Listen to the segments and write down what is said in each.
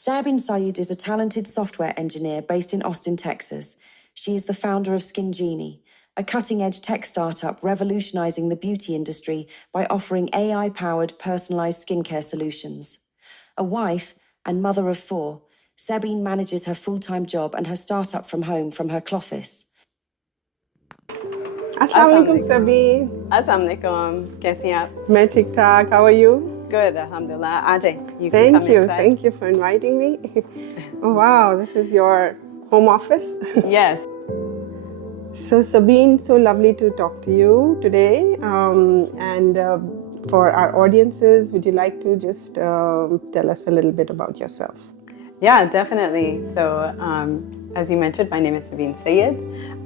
Sabeen Syed is a talented software engineer based in Austin, Texas. She is the founder of Skingenie, a cutting-edge tech startup revolutionizing the beauty industry by offering AI-powered personalized skincare solutions. A wife and mother of 4, Sabeen manages her full-time job and her startup from home from her cloffice. अस्सलाम वालेकुम सबीन। अस्सलाम वालेकुम, कैसी हैं आप? मैं ठीक ठाक। How are you? Good, alhamdulillah. Ajay, you can Thank come you. inside. Thank you for inviting me. Oh wow, this is your home office. Yes. So Sabeen, so lovely to talk to you today. For our audiences, would you like to just tell us a little bit about yourself? Yeah, definitely. So, as you mentioned, my name is Sabeen Syed.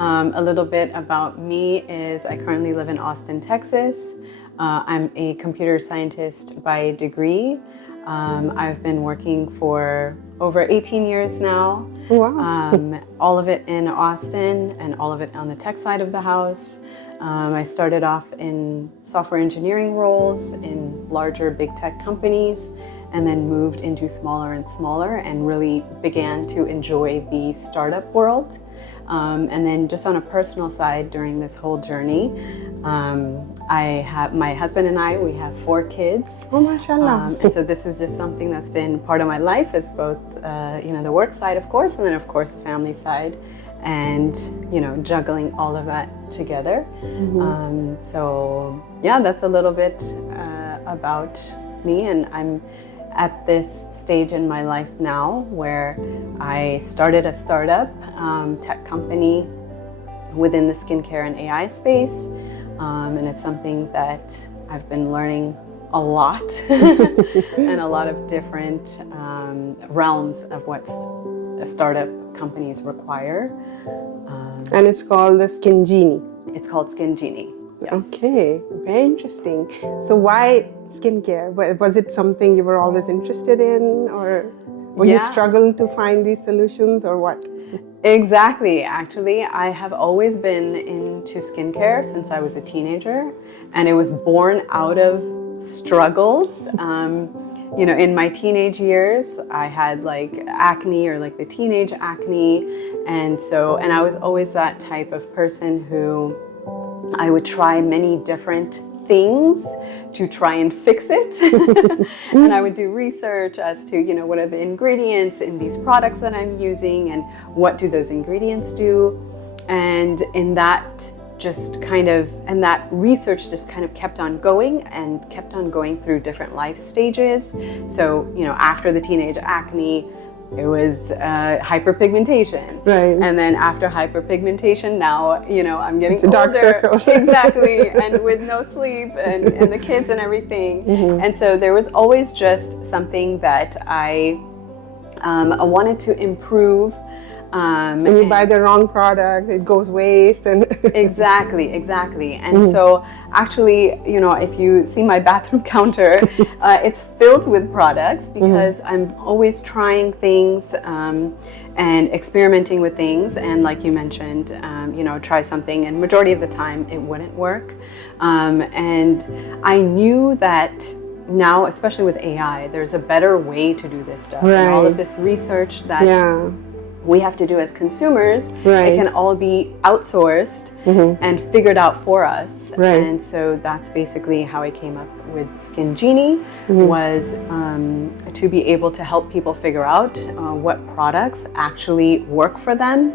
A little bit about me is I currently live in Austin, Texas. I'm a computer scientist by degree. I've been working for over 18 years now. Wow. All of it in Austin and all of it on the tech side of the house. I started off in software engineering roles in larger big tech companies, and then moved into smaller and smaller and really began to enjoy the startup world. And then just on a personal side during this whole journey, my husband and I, we have 4 kids. Oh, mashallah. And so this is just something that's been part of my life, is both, the work side, of course, and then of course the family side, and, juggling all of that together. Mm-hmm. So yeah, that's a little bit about me, and I'm at this stage in my life now where I started a startup tech company within the skincare and AI space, and it's something that I've been learning a lot and a lot of different realms of what startup companies require. And it's called the Skingenie. It's called Skingenie. Yes. Okay, very interesting. So why skincare? Was it something you were always interested in, or you struggled to find these solutions, or what? Exactly. Actually, I have always been into skincare since I was a teenager, and it was born out of struggles. In my teenage years, I had like acne, or like the teenage acne, and I was always that type of person who I would try many different things to try and fix it. And I would do research as to, what are the ingredients in these products that I'm using, and what do those ingredients do. And that research just kind of kept on going through different life stages. So, after the teenage acne, it was hyperpigmentation. Right. And then after hyperpigmentation, now, I'm getting older. Dark circles. Exactly. And with no sleep and the kids and everything. Mm-hmm. And so there was always just something that I wanted to improve. And you buy the wrong product, it goes waste. And Exactly. And so actually, if you see my bathroom counter, it's filled with products, because I'm always trying things and experimenting with things. And like you mentioned, try something, and majority of the time it wouldn't work. And I knew that now, especially with AI, there's a better way to do this stuff. Right. And all of this research that we have to do as consumers, it can all be outsourced and figured out for us. Right. And so that's basically how I came up with Skingenie, was to be able to help people figure out what products actually work for them,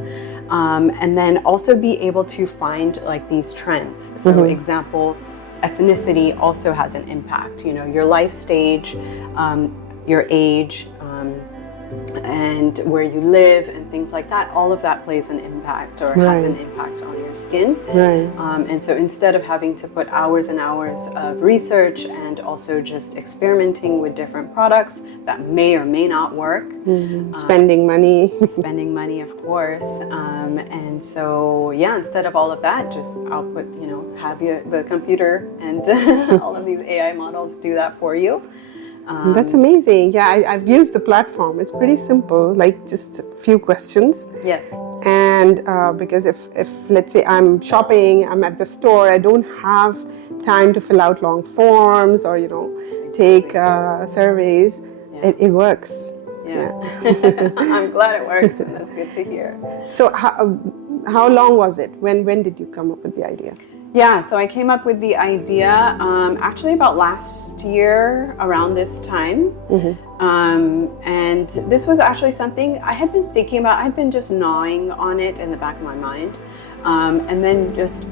and then also be able to find like these trends. So example, ethnicity also has an impact, your life stage, your age, and where you live and things like that, all of that plays an impact, or has an impact on your skin. Right. And so instead of having to put hours and hours of research and also just experimenting with different products that may or may not work, spending money, of course. And so, instead of all of that, just I'll put, have the computer and all of these AI models do that for you. That's amazing. Yeah, I've used the platform. It's pretty simple, like just a few questions. Yes. And because if let's say I'm shopping, I'm at the store, I don't have time to fill out long forms or take surveys, it works. Yeah. I'm glad it works, and that's good to hear. So how long was it? When did you come up with the idea? Yeah, so I came up with the idea actually about last year around this time. And this was actually something I had been thinking about. I'd been just gnawing on it in the back of my mind. And then just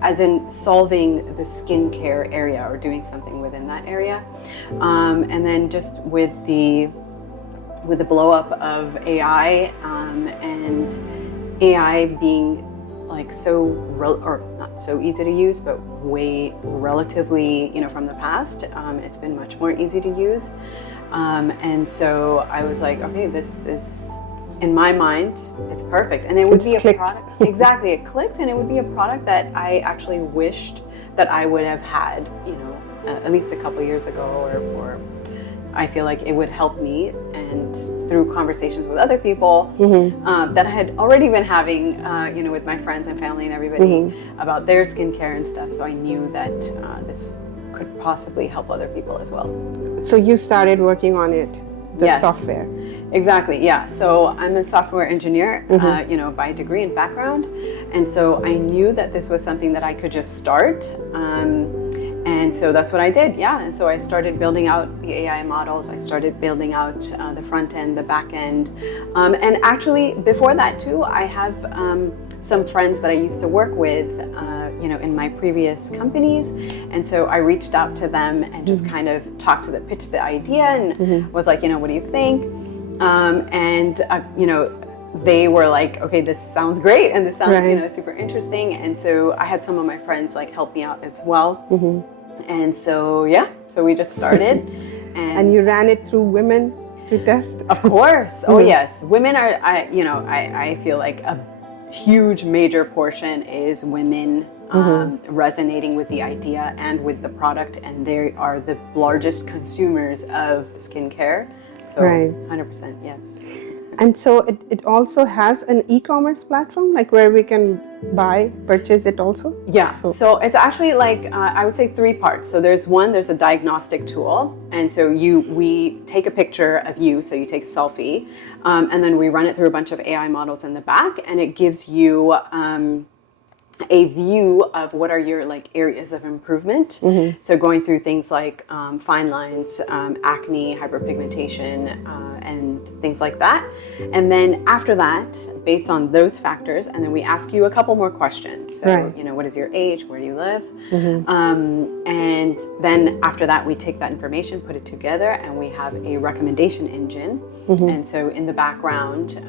as in solving the skincare area or doing something within that area. And then just with the blow up of AI and AI being like or not so easy to use, but relatively, from the past, it's been much more easy to use. And so I was like, okay, this is, in my mind, it's perfect. And it would be a product, exactly, it clicked, and it would be a product that I actually wished that I would have had, at least a couple years ago, or I feel like it would help me, and through conversations with other people that I had already been having, with my friends and family and everybody about their skincare and stuff. So I knew that this could possibly help other people as well. So you started working on it, the Yes. software. Exactly, yeah. So I'm a software engineer, by degree and background. And so I knew that this was something that I could just start. And so that's what I did, yeah. And so I started building out the AI models. I started building out the front end, the back end. And actually, before that too, I have some friends that I used to work with, in my previous companies. And so I reached out to them and just kind of pitched the idea and was like, what do you think? They were like, okay, this sounds great, and this sounds, super interesting. And so I had some of my friends like help me out as well. And so, so we just started. And you ran it through women to test? Of course. Oh yes. Women are, I feel like a huge major portion is women resonating with the idea and with the product. And they are the largest consumers of skincare. So 100%, yes. And so it also has an e-commerce platform, like where we can purchase it also? Yeah, so it's actually like, I would say 3 parts. So there's a diagnostic tool. And so we take a picture of you, so you take a selfie, and then we run it through a bunch of AI models in the back, and it gives you a view of what are your areas of improvement. So going through things like fine lines, acne, hyperpigmentation, and things like that. And then after that, based on those factors, and then we ask you a couple more questions. So, what is your age? Where do you live? And then after that, we take that information, put it together, and we have a recommendation engine. And so in the background,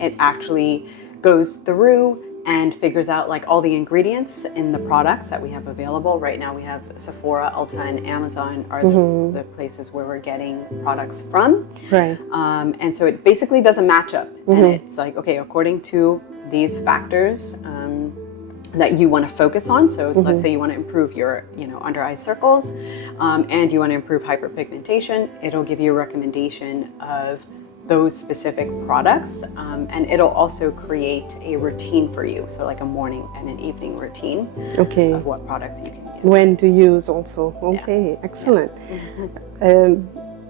it actually goes through and figures out all the ingredients in the products that we have available. Right now we have Sephora, Ulta, and Amazon are the places where we're getting products from. And so it basically does a matchup. And it's like, okay, according to these factors that you want to focus on. So let's say you want to improve your under eye circles and you want to improve hyperpigmentation, it'll give you a recommendation of those specific products, and it'll also create a routine for you, so like a morning and an evening routine of what products you can use. When to use also. Excellent.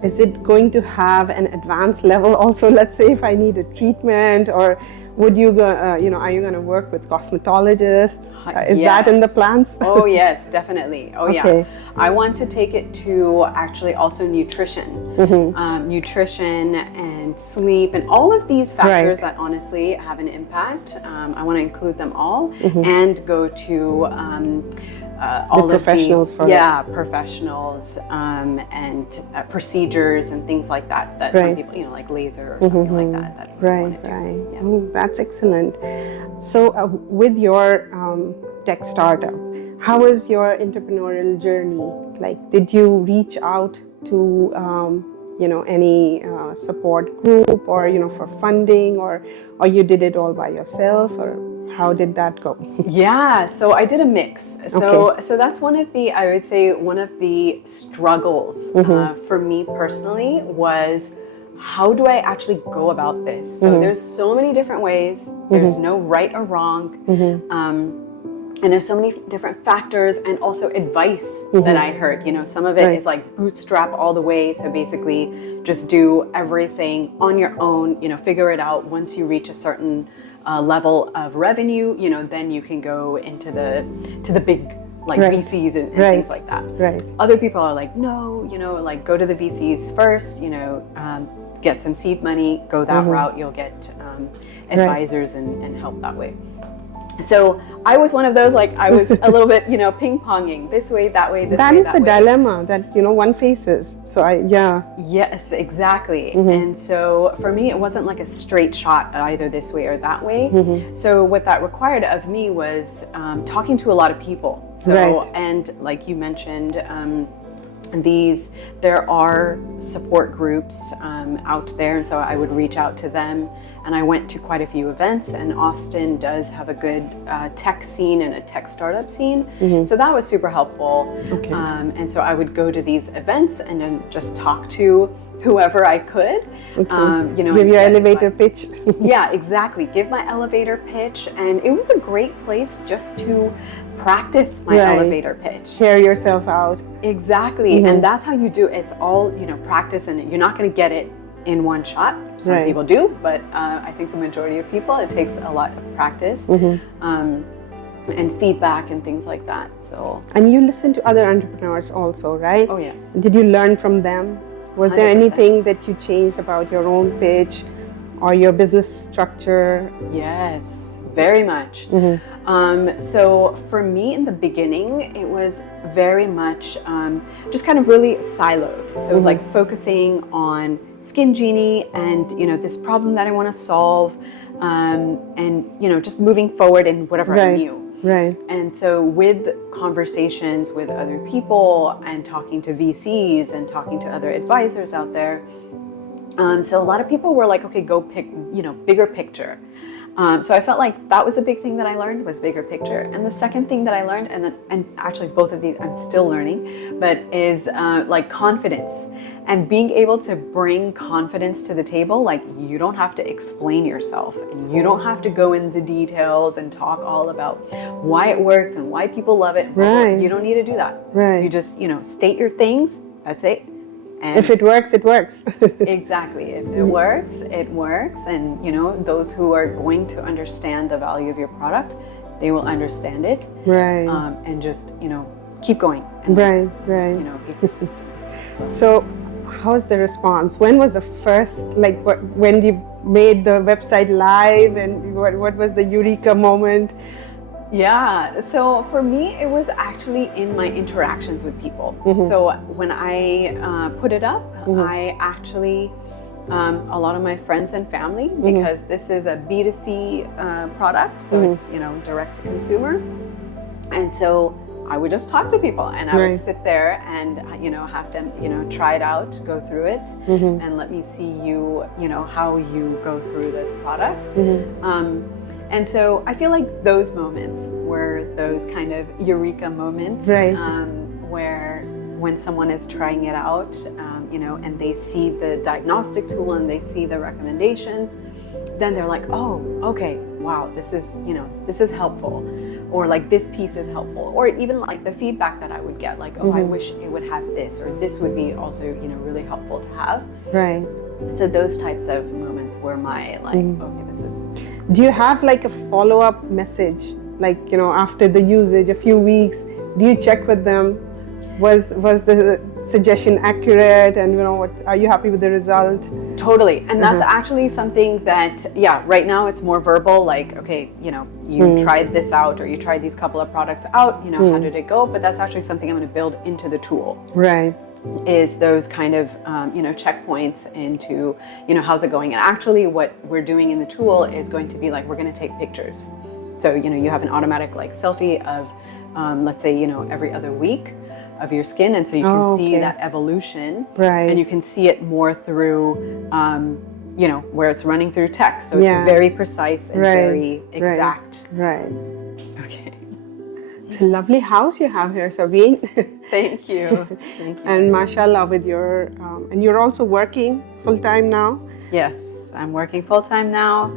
Is it going to have an advanced level also? Let's say if I need a treatment, or would you go, are you going to work with cosmetologists? Is that in the plans? Oh yes, definitely. Yeah. I want to take it to actually also nutrition, nutrition and sleep, and all of these factors that honestly have an impact. I want to include them all and go to all the professionals of these, professionals and procedures and things like that. That some people, like laser or something like that. Yeah. Oh, that's excellent. So, with your tech startup, how was your entrepreneurial journey? Like, did you reach out to any support group, or for funding, or you did it all by yourself, or how did that go? Yeah, so I did a mix. So that's one of the struggles for me personally was, how do I actually go about this? So there's so many different ways. There's no right or wrong. And there's so many different factors and also advice that I heard. You know, some of it is like bootstrap all the way. So basically just do everything on your own, you know, figure it out. Once you reach a certain level of revenue, you know, then you can go into the big like VCs and things like that. Right. Other people are like, no, you know, like go to the VCs first, you know, get some seed money, go that route. You'll get advisors and help that way. So I was one of those, like I was a little bit, you know, ping-ponging this way, that way, this way, that way. That is the dilemma that, you know, one faces. So Yes, exactly. And so for me, it wasn't like a straight shot either this way or that way. So what that required of me was talking to a lot of people. So, and like you mentioned, there are support groups out there, and so I would reach out to them, and I went to quite a few events, and Austin does have a good tech scene and a tech startup scene, so that was super helpful. And so I would go to these events and then just talk to whoever I could, you know, give your elevator pitch. Yeah, exactly. Give my elevator pitch, and it was a great place just to practice my elevator pitch. Hear yourself out. Exactly, and that's how you do it. It's all, you know, practice, and you're not going to get it in one shot. Some people do, but I think the majority of people, it takes a lot of practice and feedback and things like that. So. And you listen to other entrepreneurs also, right? Oh yes. Did you learn from them? Was there 100%. anything that you changed about your own pitch or your business structure? Yes, very much. So for me in the beginning, it was very much just kind of really siloed. So it was like focusing on Skingenie and, you know, this problem that I want to solve, and, you know, just moving forward in whatever I knew. Right. And so with conversations with other people and talking to VCs and talking to other advisors out there, so a lot of people were like, okay, go pick, you know, bigger picture. So I felt like that was a big thing that I learned, was bigger picture. And the second thing that I learned, and actually both of these I'm still learning, but is like confidence. And being able to bring confidence to the table, like you don't have to explain yourself, and you don't have to go in the details and talk all about why it works and why people love it. Right. You don't need to do that. Right. You just, you know, state your things, that's it. And if it works, it works. Exactly. If it works, it works. And, you know, those who are going to understand the value of your product, they will understand it. Right. And just, you know, keep going. And, right. you know, be persistent. So how's the response? When was the first, like, when you made the website live, and what was the eureka moment? Yeah, so for me, it was actually in my interactions with people. So when I put it up, I actually, a lot of my friends and family, because this is a B2C product, so it's, you know, direct to consumer. And so I would just talk to people, and I would sit there and, you know, have them, you know, try it out, go through it, and let me see you, you know, how you go through this product. And so I feel like those moments were those kind of eureka moments, where when someone is trying it out, you know, and they see the diagnostic tool and they see the recommendations, then they're like, oh, okay, wow, this is, you know, this is helpful. Or like this piece is helpful. Or even like the feedback that I would get, like, oh, I wish it would have this, or this would be also, you know, really helpful to have. Right. So those types of moments were my, like, okay, this is. Do you have like a follow-up message? Like, you know, after the usage, a few weeks, do you check with them? Was the suggestion accurate, and, you know, what, are you happy with the result? Totally. And that's actually something that, yeah, right now it's more verbal, like, okay, you know, you tried this out, or you tried these couple of products out, you know, how did it go? But that's actually something I'm going to build into the tool. Right. Is those kind of, you know, checkpoints into, you know, how's it going? And actually what we're doing in the tool is going to be like, we're going to take pictures. So, you know, you have an automatic like selfie of, let's say, you know, every other week of your skin. And so you can see that evolution, and you can see it more through, you know, where it's running through text. So it's very precise and very exact. Right. Okay. It's a lovely house you have here, Sabeen. Thank you. Thank you. And mashallah, with your, and you're also working full-time now? Yes, I'm working full-time now.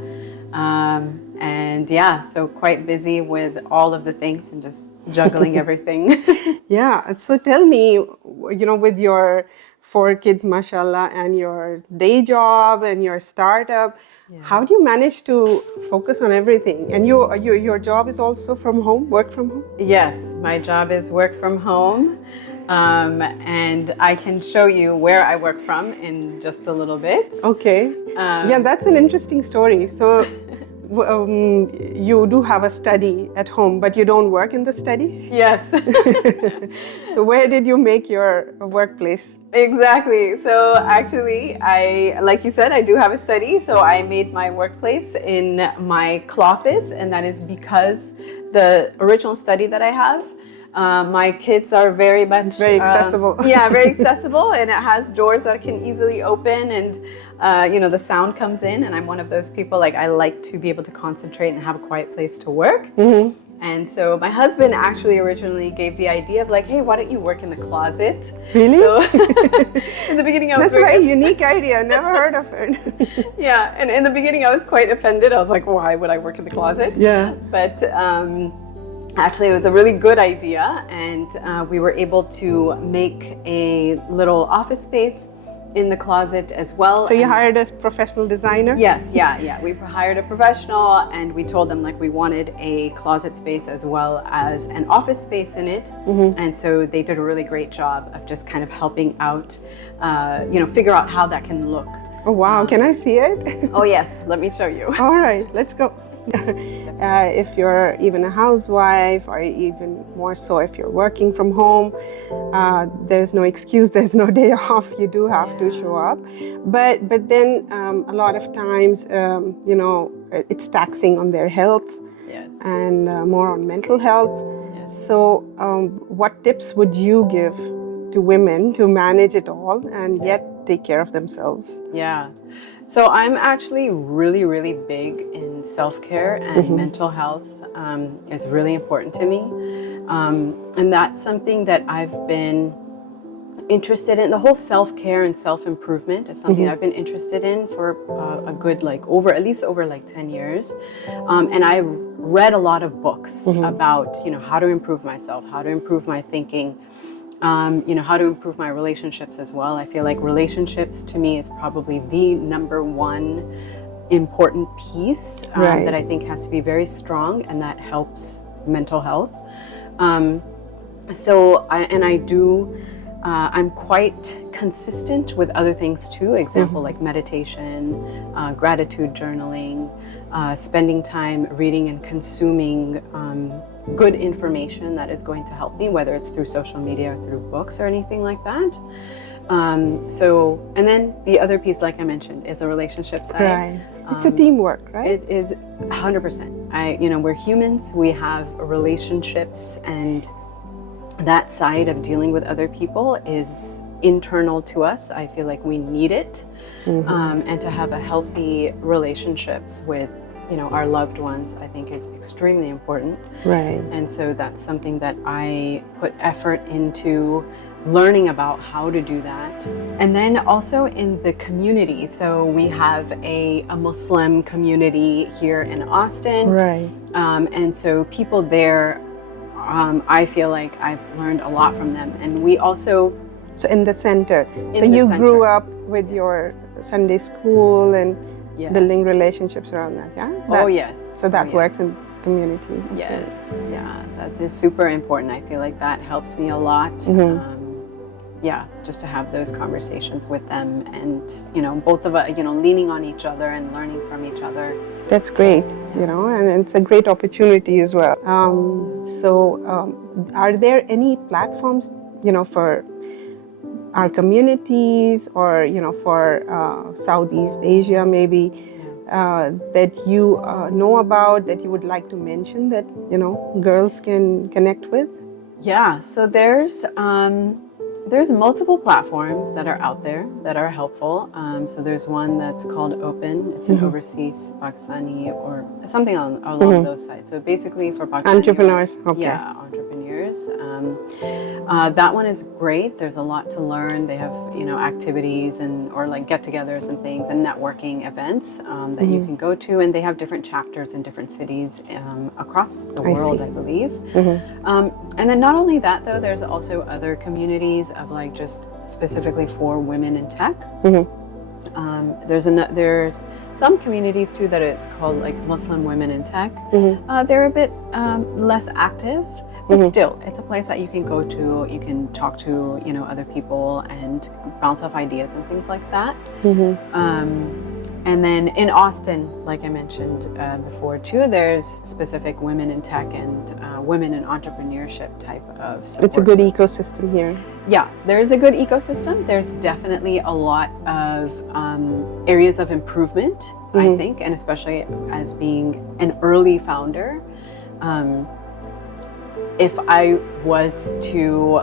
And yeah, so quite busy with all of the things and just juggling everything. Yeah. So tell me, with your 4 kids, mashallah, and your day job and your startup, how do you manage to focus on everything? And your job is also from home, work from home? Yes, my job is work from home. And I can show you where I work from in just a little bit. Okay. Yeah, that's an interesting story. So you do have a study at home, but you don't work in the study? Yes. So where did you make your workplace? Exactly. So actually, like you said, I do have a study. So I made my workplace in my office, and that is because the original study that I have, my kids are very much Very accessible. Yeah, very accessible, and it has doors that can easily open, and the sound comes in. And I'm one of those people, like, I like to be able to concentrate and have a quiet place to work. Mm-hmm. And so my husband actually originally gave the idea of, like, hey, why don't you work in the closet? Really? So in the beginning, I was That's a very unique idea. Never heard of it. Yeah, and in the beginning, I was quite offended. I was like, why would I work in the closet? Yeah. But actually, it was a really good idea, and we were able to make a little office space in the closet as well. So you hired a professional designer? Yes, yeah. We hired a professional, and we told them, like, we wanted a closet space as well as an office space in it. Mm-hmm. And so they did a really great job of just kind of helping out, figure out how that can look. Oh, wow. Can I see it? Oh, yes. Let me show you. All right, let's go. If you're even a housewife, or even more so if you're working from home, there's no excuse, there's no day off, you do have to show up. But then a lot of times, it's taxing on their health. Yes. And more on mental health. Yes. So what tips would you give to women to manage it all and yet take care of themselves? Yeah. So I'm actually really, really big in self-care, and mm-hmm. mental health is really important to me. And that's something that I've been interested in. The whole self-care and self-improvement is something mm-hmm. I've been interested in for a good, at least over 10 years. And I read a lot of books mm-hmm. about, how to improve myself, how to improve my thinking, how to improve my relationships as well. I feel like relationships to me is probably the number one important piece right. that I think has to be very strong, and that helps mental health. I'm quite consistent with other things too. Example, mm-hmm. like meditation, gratitude journaling, spending time reading and consuming good information that is going to help me, whether it's through social media or through books or anything like that. And then the other piece, like I mentioned, is the relationship side. Right. It's a teamwork, right? It is 100%. We're humans, we have relationships, and that side of dealing with other people is internal to us. I feel like we need it. Mm-hmm. And to have a healthy relationships with our loved ones, I think, is extremely important. Right. And so that's something that I put effort into learning about how to do that. And then also in the community. So we have a Muslim community here in Austin. Right. And so people there, I feel like I've learned a lot from them. And we also... So in the center. So you grew up with your Sunday school and yes. building relationships around that, yeah? Yes. So that works in community. Okay. Yes, yeah, that is super important. I feel like that helps me a lot. Mm-hmm. Just to have those conversations with them, and both of us, leaning on each other and learning from each other. That's great, and it's a great opportunity as well. Are there any platforms, for our communities, or for Southeast Asia maybe, that you know about, that you would like to mention, that girls can connect with? Yeah, so there's multiple platforms that are out there that are helpful. So there's one that's called Open. It's an mm-hmm. overseas Pakistani or something along mm-hmm. those sides. So basically for Pakistani entrepreneurs. Okay. Yeah, entrepreneurs. entrepreneurs. That one is great. There's a lot to learn. They have, activities or like get-togethers and things and networking events that you can go to, and they have different chapters in different cities across the world, I believe. And then not only that, though, there's also other communities of like just specifically for women in tech. There's some communities too that it's called like Muslim women in tech. They're a bit less active, but still, it's a place that you can go to. You can talk to other people and bounce off ideas and things like that. And then in Austin, like I mentioned before too, there's specific women in tech and women in entrepreneurship type of support. It's a good ecosystem here. Yeah, there's a good ecosystem. There's definitely a lot of areas of improvement, I think, and especially as being an early founder. If I was to,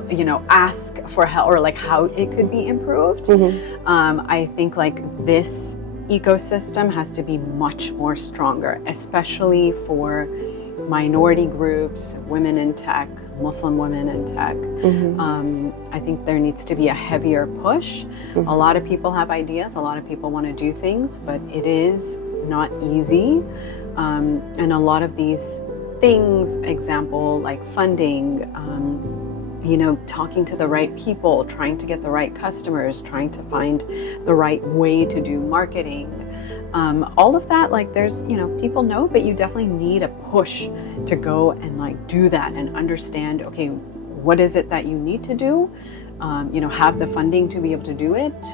ask for help or like how it could be improved, I think like this ecosystem has to be much more stronger, especially for minority groups, women in tech, Muslim women in tech. I think there needs to be a heavier push. A lot of people have ideas, a lot of people want to do things, but it is not easy. And a lot of these things, example, like funding, talking to the right people, trying to get the right customers, trying to find the right way to do marketing. All of that, like there's, people know, but you definitely need a push to go and like do that and understand, okay, what is it that you need to do? Have the funding to be able to do it,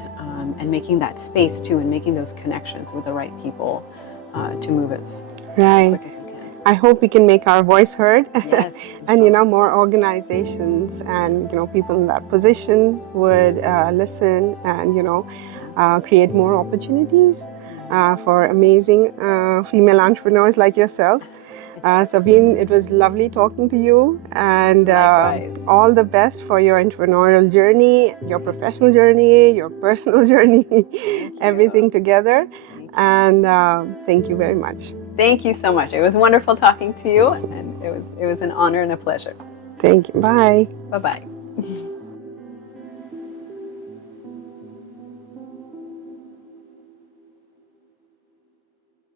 and making that space too, and making those connections with the right people to move as quick as you can. I hope we can make our voice heard. Yes, and more organizations and people in that position would listen and create more opportunities for amazing female entrepreneurs like yourself. Sabeen, it was lovely talking to you, and all the best for your entrepreneurial journey, your professional journey, your personal journey, everything together. And thank you very much. Thank you so much. It was wonderful talking to you, and it was an honor and a pleasure. Thank you. Bye. Bye-bye.